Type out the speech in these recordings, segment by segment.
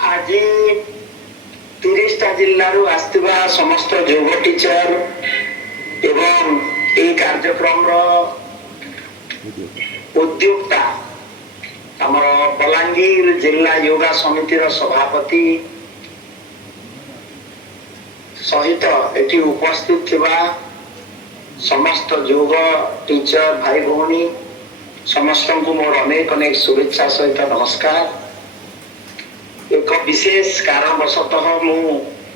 आज 30टा जिल्लारू आसथिबा समस्त योग टीचर एवं ए कार्यक्रम उद्योक्ता आमर बलांगीर जिला योगा समिति सभापति सहित एटी उपस्थित थिबा समस्त योग टीचर भाई भौणी समस्त को मोर अनेक अनेक शुभेच्छा सहित नमस्कार। एक विशेष कारणवशतः मु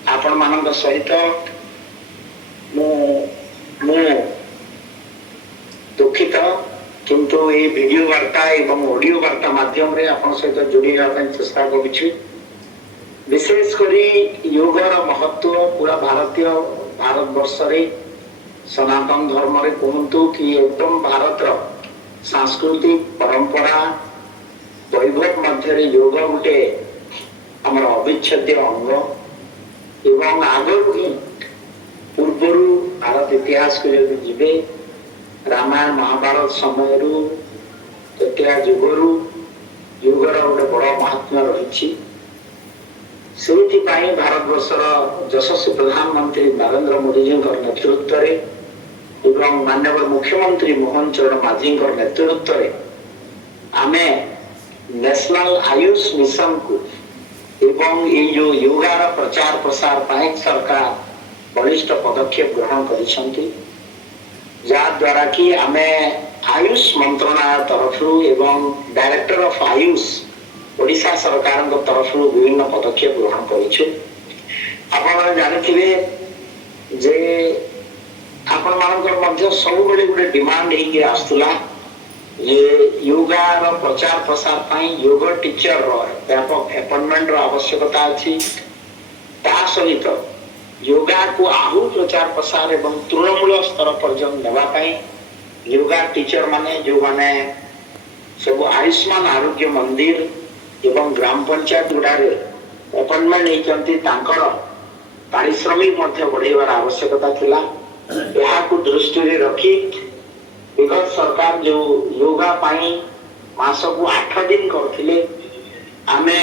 आपण मानक सहित मु दुखित किंतु ये वीडियो वार्ता एवं ऑडियो वार्ता माध्यम रे आपण सहित जोड़िया चेष्टा करूछु। विशेष करी योगर महत्व पूरा भारत वर्ष रे सनातन धर्म रे कहतु कि एकदम भारत सांस्कृतिक परंपरा वैभव मध्य योग गोटे आमर अविच्छेद्य अंग एवं आगु ही पूर्वर भारत इतिहास को जब जीवे रामायण महाभारत समय युगरु युगर गोटे बड़ महात्मा रही भारत वर्षर यशस्वी प्रधानमंत्री नरेंद्र मोदी जी नेतृत्व एवं माननीय मुख्यमंत्री मोहन चरण माझी नेतृत्व आमे नेशनल आयुष मिशन को एवं ये जो योगार प्रचार प्रसार पाई सरकार बलिष्ठ पदक्षेप ग्रहण करिसंती द्वारा कि आमे आयुष मंत्रालय तरफ एवं डायरेक्टर ऑफ आयुष ओडिशा सरकार तरफ विभिन्न पदक्षेप ग्रहण करिछु। आपण जानिथिबे जे आपण मानकर मध्य सब बेले गुटे डिमांड हेकि आस्तुला ये योगा प्रचार प्रसार पाई योग टीचर व्यापक अपॉइंटमेंट आवश्यकता अच्छी सहित योगा को आहु प्रचार प्रसार एवं तृणमूल स्तर पर्यंत नेवाई योगा टीचर माने जो माने सब आयुष्मान आरोग्य मंदिर एवं ग्राम पंचायत गुड़ारे अपॉइंटमेंट होती पारिश्रमिक बढ़ेबार आवश्यकता थिला। को दृष्टि रखी विगत सरकार जो योगा पाई मास को 8 दिन करथिले आमे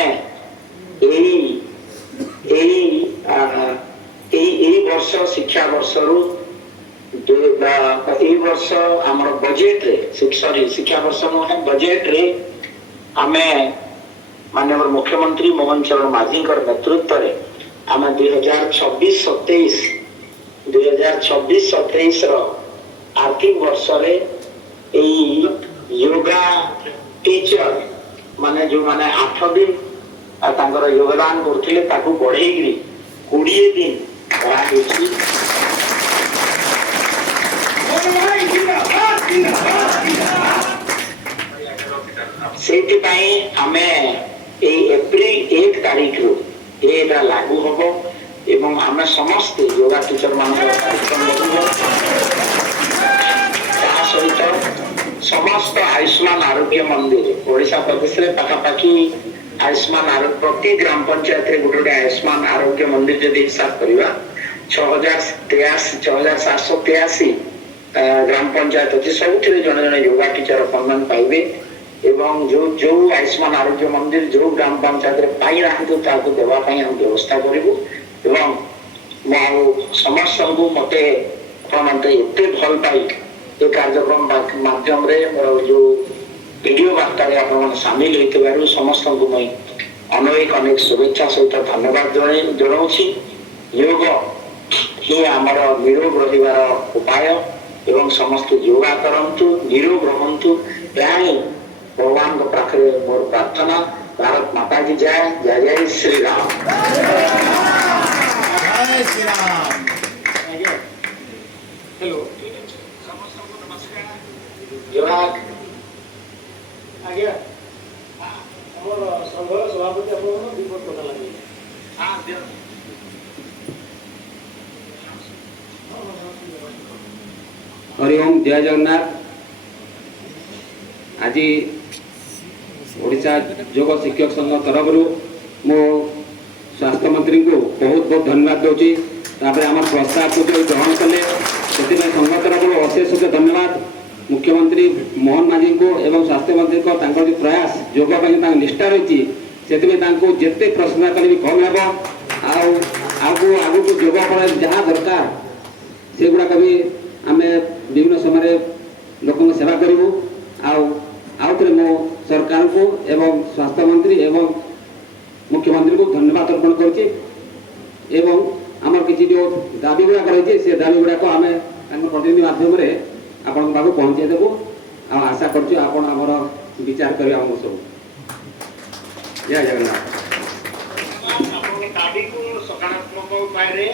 एई वर्ष शिक्षा वर्ष रु एई वर्ष हमर बजेट रे शिक्षा वर्ष नो है बजेट रे आमे माननीय मुख्यमंत्री मोहन चरण माझी नेतृत्व रे आमे 2026-27 रो आर्थिक वर्ष रे योगा टीचर माने जो माने 8 दिन तांकर योगदान करथिले ताकू बढ़ेइग्री 20 दिन करा होछि। सेति पई हमें एप्रिल 1 तारीख रु एटा लागू होबो एवं हमें समस्त योगा टीचर मानकर कार्यक्रम करिबो सहित समस्त आयुष्मान आरोग्य मंदिर ओडिशा प्रदेश रे पाखापाखी आयुष्मान आरोग्य प्रति ग्राम पंचायत रे गोटे आयुष्मान आरोग्य मंदिर जदि हिसाब करवा 6783 ग्राम पंचायत अच्छी सब जड़े जड़े योगा टीचर अपॉइंटमेंट पाइबे एवं जो आयुष्मान आरोग्य मंदिर जो ग्राम पंचायत रे पाई रहा ताको देवा पई हम व्यवस्था करिवु एवं समस्त को मते अपन एते भल पाई ये कार्यक्रम माध्यम रे जो वीडियो वार्ता रे आपण शामिल होइतबारु समस्त को मैं अनेक शुभेच्छा सहित धन्यवाद जणाउछि। योग ही आमर निरोग रहिबार उपाय एवं समस्त योगा करंतु निरोग रहंतु यानी भगवान को पाखरे मोर प्रार्थना। भारत माता की जय। जय जय श्री राम। जय श्री राम। हेलो जोहार आज्ञा हमर संघर सभापति अपन रिपोर्ट करता लागि हां दियो हरिओम जय जगन्नाथ। आज ओडिशा योग शिक्षक संघ तरफ मो स्वास्थ्य मंत्री को बहुत बहुत धन्यवाद दूसरी आम प्रस्ताव को जो ग्रहण कले से संघ तरफ अशेष धन्यवाद। मुख्यमंत्री मोहन माझी को एवं स्वास्थ्य मंत्री को जो प्रयास योग निष्ठा रही ସେଥିପାଇଁ ତାଙ୍କୁ ଯେତେ ପ୍ରଶ୍ନ କଲେ ବି କମ୍ ହେବ। ଆଉ ଆଗକୁ ଯୋଗ ଫଳରେ ଯାହା ଦରକାର ସେଗୁଡ଼ାକ ବି ଆମେ ବିଭିନ୍ନ ସମୟରେ ଲୋକଙ୍କ ସେବା କରିବୁ। ଆଉଥରେ ମୁଁ ସରକାରଙ୍କୁ ଏବଂ ସ୍ୱାସ୍ଥ୍ୟମନ୍ତ୍ରୀ ଏବଂ ମୁଖ୍ୟମନ୍ତ୍ରୀଙ୍କୁ ଧନ୍ୟବାଦ ଅର୍ପଣ କରୁଛି। ଏବଂ ଆମର କିଛି ଯେଉଁ ଦାବି ଗୁଡ଼ାକ ରହିଛି ସେ ଦାବି ଗୁଡ଼ାକ ଆମେ ତାଙ୍କ ପ୍ରତିନିଧି ମାଧ୍ୟମରେ ଆପଣଙ୍କ ପାଖକୁ ପହଞ୍ଚାଇ ଦେବୁ। ଆଉ ଆଶା କରୁଛୁ ଆପଣ ଆମର ବିଚାର କରିବେ ଆମକୁ ସବୁ। ଜୟ ଜଗନ୍ନାଥ। ଆପଣଙ୍କ ଦାବିକୁ ସକାରାତ୍ମକ ଉପାୟରେ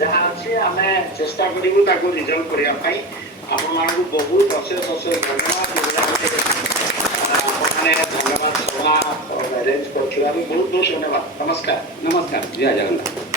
ଯାହା ଅଛି ଆମେ ଚେଷ୍ଟା କରିବୁ ତାକୁ ରିଜଲ୍ଭ କରିବା ପାଇଁ। ଆପଣମାନଙ୍କୁ ବହୁତ ଅଶେଷ ଧନ୍ୟବାଦ। ଆପଣମାନେ ଧନ୍ୟବାଦ ସଭା ଆରେଞ୍ଜ କରିଥିବାରୁ ବହୁତ ଧନ୍ୟବାଦ। ନମସ୍କାର। ନମସ୍କାର। ଜୟ ଜଗନ୍ନାଥ।